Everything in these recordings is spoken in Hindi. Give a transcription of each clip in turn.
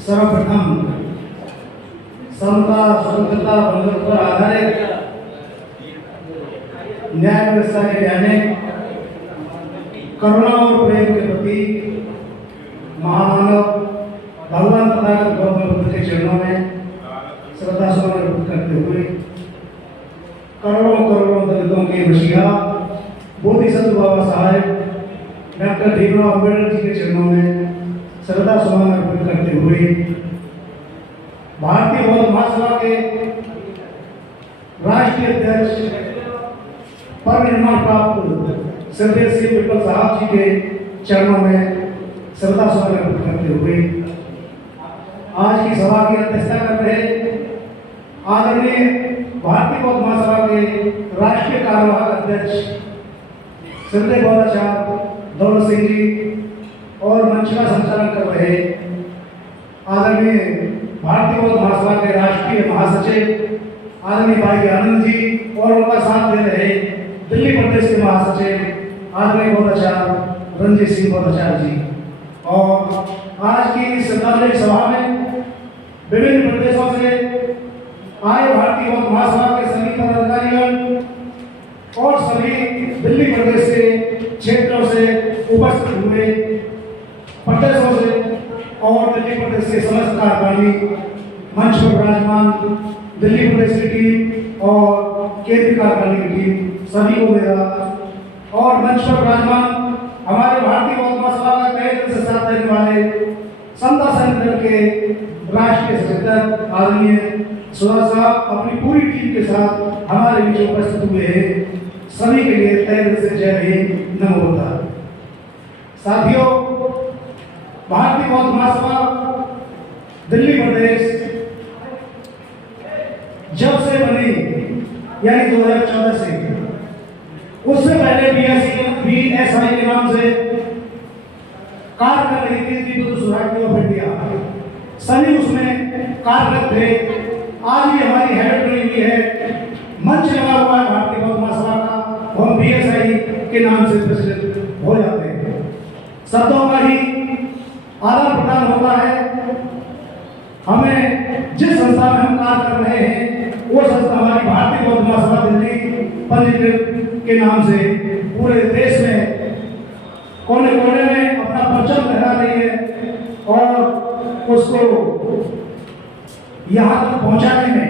सर्वप्रथम समता स्वतंत्रता बंधुत्व पर आधारित न्याय व्यवस्था के ध्यान करुणा और प्रेम के प्रति महामानव भगवान तथागत गौतम बुद्ध के चरणों में श्रद्धा सुमन अर्पित करते हुए करोड़ों करोड़ों दलितों के मसीहा बोधिसत्व बाबा साहेब डॉक्टर भीमराव अम्बेडकर जी के चरणों में श्रद्धा सुमन अर्पित करते हुए भारतीय बौद्ध महासभा के राष्ट्रीय अध्यक्ष परिनिर्वाण प्राप्त श्रद्धेय श्री विपल साहब जी के चरणों में श्रद्धा सुमन अर्पित करते हुए आज की सभा की अध्यक्षता कर रहे आदरणीय भारतीय बौद्ध महासभा के राष्ट्रीय कार्यवाहक अध्यक्ष श्रद्धेय बौद्धाचार्य दौलत सिंह जी और मंच का संचालन कर रहे आदरणीय भारतीय बौद्ध महासभा के राष्ट्रीय महासचिव आदरणीय भाई आनंद जी और उनका साथ दे रहे दिल्ली प्रदेश के महासचिव आदरणीय बौद्धाचार्य रंजीत सिंह बौद्धाचार्य जी और आज की श्रद्धांजलि सभा में विभिन्न प्रदेशों से आए भारतीय बौद्ध महासभा के सभी पदाधिकारीगण और सभी दिल्ली प्रदेश के क्षेत्रों से उपस्थित हुए प्रदेशों से और दिल्ली प्रदेश के समस्त कार्यकारिणी मंच पर विराजमान दिल्ली प्रदेश की टीम और केंद्रीय कार्यकारिणी की टीम सभी को मेरा और मंच पर विराजमान हमारे भारतीय बौद्ध महासभा का कई दिन से साथ देने वाले समता सैनिक दल के राष्ट्रीय सचिव आदरणीय सुधा साहब अपनी पूरी टीम के साथ हमारे बीच उपस्थित हुए हैं। सभी के लिए तहे दिल से जय हिंद नमो बुद्धाय। साथियों, भारतीय बौद्ध महासभा दिल्ली प्रदेश जब से बनी यानी 2014 से, उससे पहले बीएसआई के नाम से कार्य कर रही थी पीपल्स सोसाइटी ऑफ इंडिया। सभी उसमें कार्यरत थे। आज भी हमारी हैबिट बनी हुई है, मंच लगा हुआ है भारतीय बौद्ध महासभा का, हम बीएसआई के नाम से प्रचलित हो जाते हैं। शब्दों का ही आदान प्रदान होता है। हमें जिस संस्था में हम कार्य कर रहे हैं वो संस्था हमारी भारतीय बौद्ध महासभा दिल्ली पंजीकृत के नाम से पूरे देश में कोने कोने में अपना परचम लहरा रही है और उसको यहाँ तक पहुँचाने में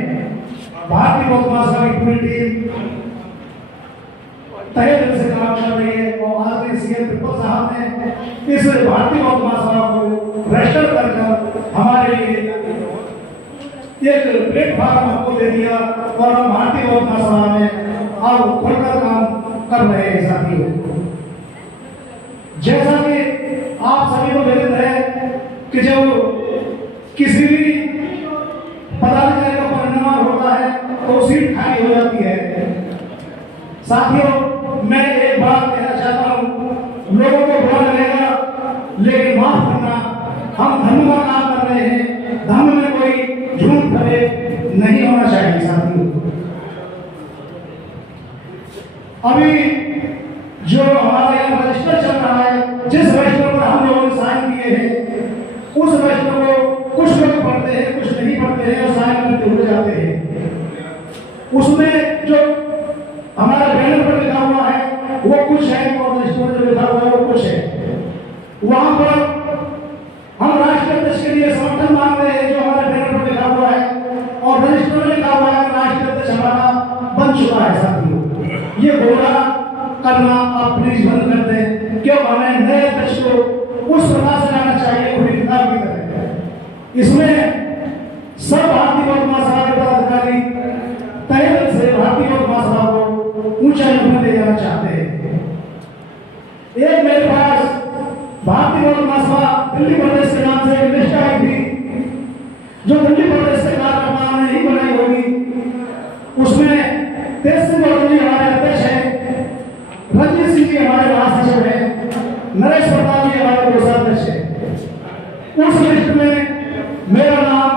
भारतीय बौद्ध महासभा की पूरी टीम तहे दिल से काम कर रही है। और आदरणीय सीएम विपल साहब ने इस भारतीय बौद्ध महासभा को रजिस्टर कर हमारे लिए एक प्लेटफॉर्म हमको दे दिया और हम भारतीय बौद्ध महासभा में अब खुलकर काम कर रहे हैं। साथियों, जैसा कि आप सभी को विदित है कि जब किसी भी पदाधिकारी का परिनिर्वाण होता है तो सीट खाली हो जाती है। साथियों, मैं एक बात कहना चाहता हूँ, लोगों को बुरा लगेगा लेकिन माफ करना, हम धर्म का काम कर रहे हैं, धर्म में कोई झूठ भरे नहीं होना चाहिए। साथियों, अभी जो हमारे यहाँ रजिस्टर चल रहा है, जिस रजिस्टर पर हम लोगों ने साइन किए हैं, उस रजिस्टर को कुछ लोग पढ़ते हैं, कुछ नहीं पढ़ते हैं और साइन करते हुए जाते हैं। उसमें जो हमारे बैनर पर लिखा हुआ है वो कुछ है और रजिस्टर में जो लिखा हुआ है वो कुछ है। वहां पर हम राष्ट्रीय अध्यक्ष के लिए समर्थन मांग रहे हैं जो हमारे बैनर पर लिखा हुआ है और रजिस्टर में लिखा हुआ है राष्ट्रीय अध्यक्ष हमारा बन चुका है। साथियों, ये घोड़ा करना आप प्लीज बंद कर दें, क्यों हमें नए अध्यक्ष को उस प्रकार से लाना चाहिए पूरी किताब की तरह। इसमें सब भारतीय बौद्ध महासभा के पदाधिकारी तहे दिल से भारतीय बौद्ध महासभा को ऊंचाई पर ले जाना चाहते हैं। एक मेरे पास भारतीय बौद्ध महासभा दिल्ली प्रदेश के नाम से एक लिस्ट आई थी जो दिल्ली प्रदेश से कार्यकर्ताओं ने ही बनाई होगी। उसमें तेज सिंह जी हमारे अध्यक्ष हैं, रंजीत सिंह जी हमारे महासचिव हैं, नरेश प्रताप जी हमारे कोषाध्यक्ष हैं। उस लिस्ट में मेरा नाम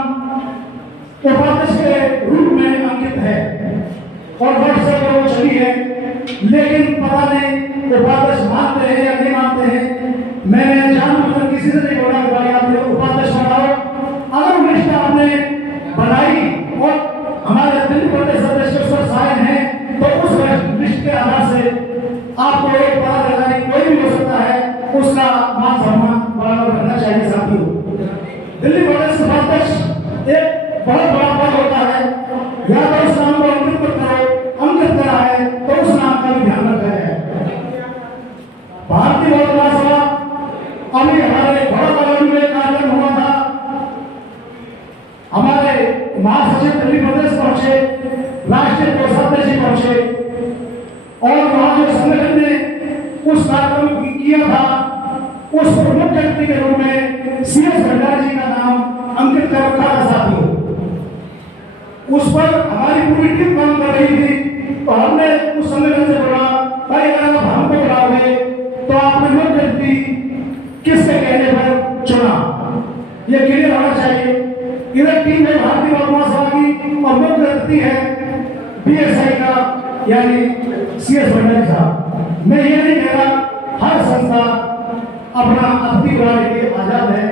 उपाध्यक्ष के रूप में अंकित है और व्हाट्सएप पर वो चली है, लेकिन पता नहीं उपाध्यक्ष मानते हैं या नहीं मानते हैं। मैंने जानबूझकर किसी से नहीं बोला कि भाई आप उपाध्यक्ष बनाओ, एक बहुत बड़ा पद होता है, या तो उस नाम को अंकित करा है तो उस नाम का भी ध्यान रखा है। भारतीय बौद्ध महासभा अभी हमारे बड़ा कॉलोनी में कार्यक्रम हुआ था। हमारे महासचिव दिल्ली प्रदेश पहुंचे, राष्ट्रीय कोषाध्यक्ष जी पहुंचे और वहां जो संगठन ने उस कार्यक्रम को किया था उस प्रमुख व्यक्ति के रूप में CS भंडारी जी का नाम अंकित कर रखा था साथियों। उस पर हमारी पूरी टीम काम कर रही थी, तो हमने उस संगठन से बोला भाई अगर आप हमको बुलाओगे तो आपने मुख्य व्यक्ति किसके कहने पर चुना, ये क्लियर होना चाहिए। इधर टीम में भारतीय बौद्ध महासभा की और मुख्य व्यक्ति है BSI का यानी CS भंडारी साहब। मैं ये नहीं कह रहा हर संस्था अपना अपनी बनाने के आजाद है,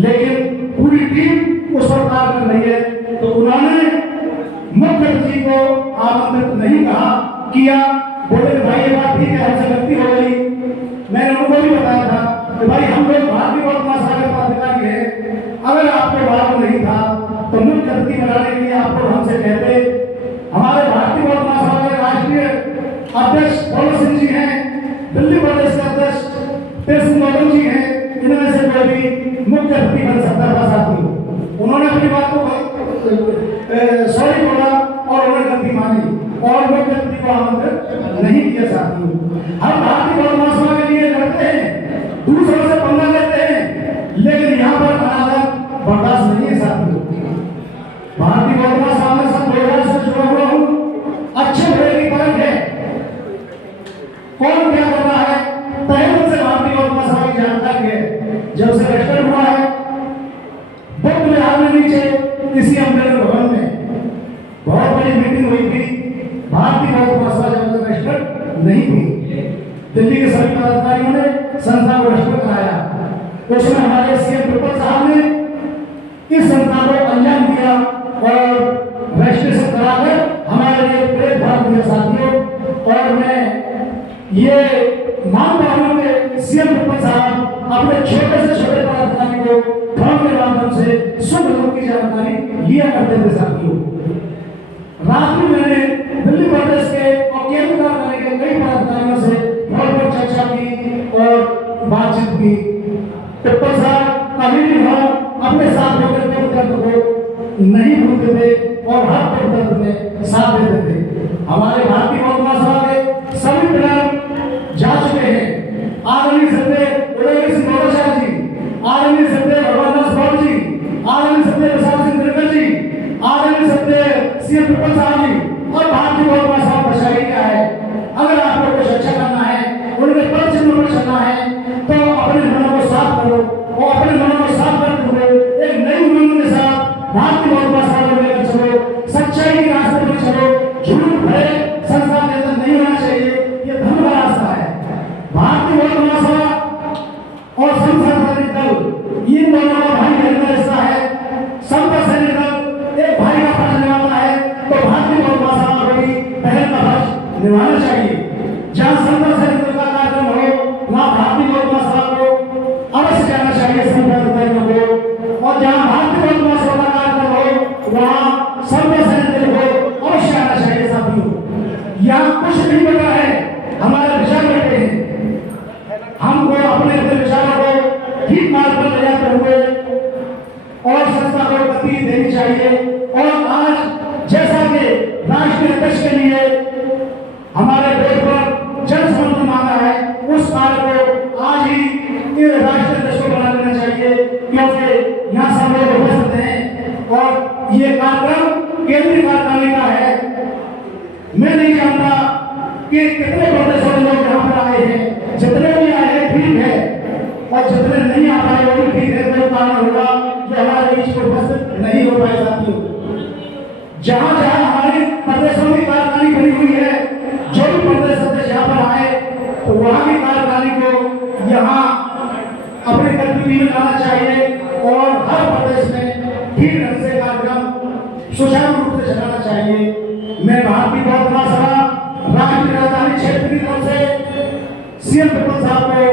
लेकिन पूरी टीम उस पर कार्य कर रही है। तो उन्होंने मुख्य व्यक्ति को आमंत्रित नहीं कहा किया, बोले भाई ये बात ठीक है, हमसे गलती हो गई। मैंने उनको भी बताया था कि भाई हम लोग भारतीय बौद्ध महासभा के पदाधिकारी हैं, अगर आपको मालूम नहीं था तो मुख्य व्यक्ति बनाने के लिए आपको हमसे कहते। हमारे भारतीय बौद्ध महासभा के राष्ट्रीय अध्यक्ष पवन सिंह जी हैं, दिल्ली प्रदेश के अध्यक्ष तेज गौतम जी हैं, इनमें से कोई भी मुख्य व्यक्ति बन सकता था साथियों। उन्होंने अपनी बात को सॉरी बोला और उन्होंने गलती मानी और मुख्य व्यक्ति को आमंत्रित नहीं किया साथियों। हम भारतीय बौद्ध महासभा के लिए लड़ते हैं, दूसरों से पंगा लेते हैं, लेकिन यहाँ पर अनादर बर्दाश्त नहीं है साथियों। भारतीय बौद्ध महासभा में सब 2000 से जुड़ा हुआ हूँ, अच्छे बुरे की परख है, कौन क्या कर रहा है पहले से भारतीय बौद्ध महासभा की जानकारी है। जब से रजिस्टर हुआ है बुद्ध विहार में नीचे इसी अम्बेडकर भवन में बहुत बड़ी मीटिंग हुई थी, भारतीय बौद्ध महासभा जब तक रजिस्टर नहीं थी, दिल्ली के सभी पदाधिकारियों ने संस्था को रजिस्टर कराया। उसमें हमारे CM ट्रिपल साहब ने इस संस्था को अंजाम दिया और रजिस्ट्रेशन कराकर हमारे लिए प्लेटफॉर्म दिया साथियों। और मैं ये मानता हूं कि CM ट्रिपल साहब अपने छोटे से छोटे पदाधिकारी को फोन के माध्यम से सुख दुख की जानकारी लिया करते थे साथियों। रात में मैंने दिल्ली प्रदेश के और केंद्र सरकार के कई पदाधिकारियों से बहुत चर्चा की और बातचीत की। ट्रिपल साहब कभी भी हम अपने साथ होकर के दर्द को नहीं भूलते थे और हर पल दर्द में साथ देते थे। हमारे भारतीय बौद्ध महासभा के सभी प्लान जा चुके हैं। आदरणीय सत्य उदय सिंह गौरव जी, आदरणीय सत्य भगवान दास जी, आदरणीय सत्य प्रसाद सिंह दिनकर जी, आदरणीय सत्य CM ट्रिपल साहब जी और भारतीय बौद्ध महासभा का शैली क्या है। अगर आपको कुछ अच्छा करना है, उनके पद चिन्ह पर चलना है तो अपने मनों को साफ करो और अपने मनों को साफ करते हुए एक नई उमंग के साथ भारतीय बौद्ध महासभा को लेकर चलो, सच्चाई के रास्ते पर चलो। झूठ भय संस्था के अंदर नहीं होना चाहिए, ये धर्म का रास्ता है। भारतीय बौद्ध महासभा और सांस्कृतिक दल इन दोनों का भाई बहन का रिश्ता है। संत सैनिक दल एक भाई का फर्ज निभाता है तो भारतीय बौद्ध महासभा को भी बहन का फर्ज निभाना चाहिए। जहाँ संत सैनिक दल का कार्यक्रम हो वहाँ भारतीय बौद्ध महासभा को अवश्य जाना चाहिए संत अधिकारियों को, और जहाँ भारतीय बौद्ध महासभा का कार्यक्रम हो वहाँ संत सैनिक दल को अवश्य आना चाहिए साथियों। यहाँ कुछ नहीं बता है, हमारे विचार बैठे हैं। हमको अपने विचारों को ठीक मार्ग पर ले जाते हुए और संस्था को गति देनी चाहिए। और आज जैसा कि राष्ट्रीय अध्यक्ष के लिए हमारे बोर्ड पर जन समर्थन मांगा है, उस कार्य को आज ही राष्ट्रीय अध्यक्ष को बना लेना चाहिए, क्योंकि यहाँ सब लोग उपस्थित हैं और ये कार्यक्रम केंद्रीय कार्यकारिणी का है। मैं नहीं जानता कि कितने प्रदेशों के लोग यहाँ पर आए हैं, जितने भी आए हैं ठीक है, और जितने नहीं आ पाए वो भी ठीक है। कोई कारण होगा जो हमारे बीच में उपस्थित नहीं हो पाए साथियों। जहाँ जहाँ हमारे प्रदेशों की कार्यकारिणी बनी हुई है, जो भी प्रदेश अध्यक्ष यहाँ पर आए तो वहाँ की कार्यकारिणी को यहाँ अपने गतिविधि में लाना चाहिए और हर प्रदेश में ठीक ढंग से कार्यक्रम सुचारू रूप से चलाना चाहिए। मैं भारतीय बौद्ध महासभा राष्ट्रीय राजधानी क्षेत्र की तरफ से CM ट्रिपल साहब को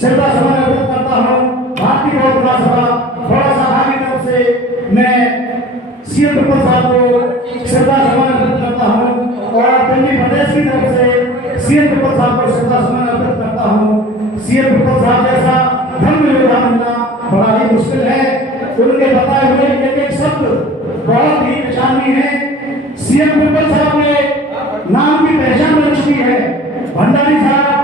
श्रद्धा सुमन अर्पित करता हूँ। भारतीय बौद्ध महासभा थोड़ा सा आगे तरफ से मैं सीएम पिपल साहब को श्रद्धा सुमन अर्पित करता हूँ और दिल्ली प्रदेश की तरफ से सीएम पिपल साहब को श्रद्धा सुमन अर्पित करता हूँ। सीएम पिपल साहब जैसा धर्म योद्धा मिलना बड़ा ही मुश्किल है। उनके बताए हुए एक एक शब्द बहुत ही निशानी है। सीएम पिपल साहब के नाम की पहचान बन चुकी है। भंडारी साहब